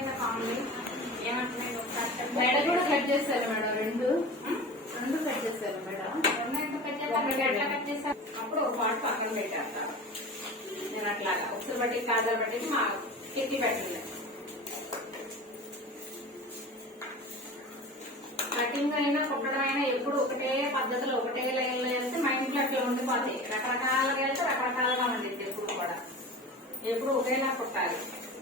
ఏమైందా కామెడీ ఏమంటున్నాయి? మెడ కూడా కట్ చేస్తారు మేడం, రెండు కట్ చేస్తారు మేడం. ఎట్లా కట్ చేస్తారు? అప్పుడు ఒక పాటు పక్కన పెట్టేస్తారు. నేను అట్లాగా ఉసురు బట్టి కాజాలు బట్టి మా కిట్టి పెట్టింది. కటింగ్ అయినా కుట్టడం అయినా ఎప్పుడు ఒకటే పద్ధతిలో ఒకటే లైన్ లో వెళ్తే మా ఇంట్లో అట్లా ఉండిపోతాయి. రకరకాలుగా వెళ్తే రకరకాలుగా ఉండిద్ది. ఎప్పుడు కూడా ఎప్పుడు ఒకేలా కుట్టాలి.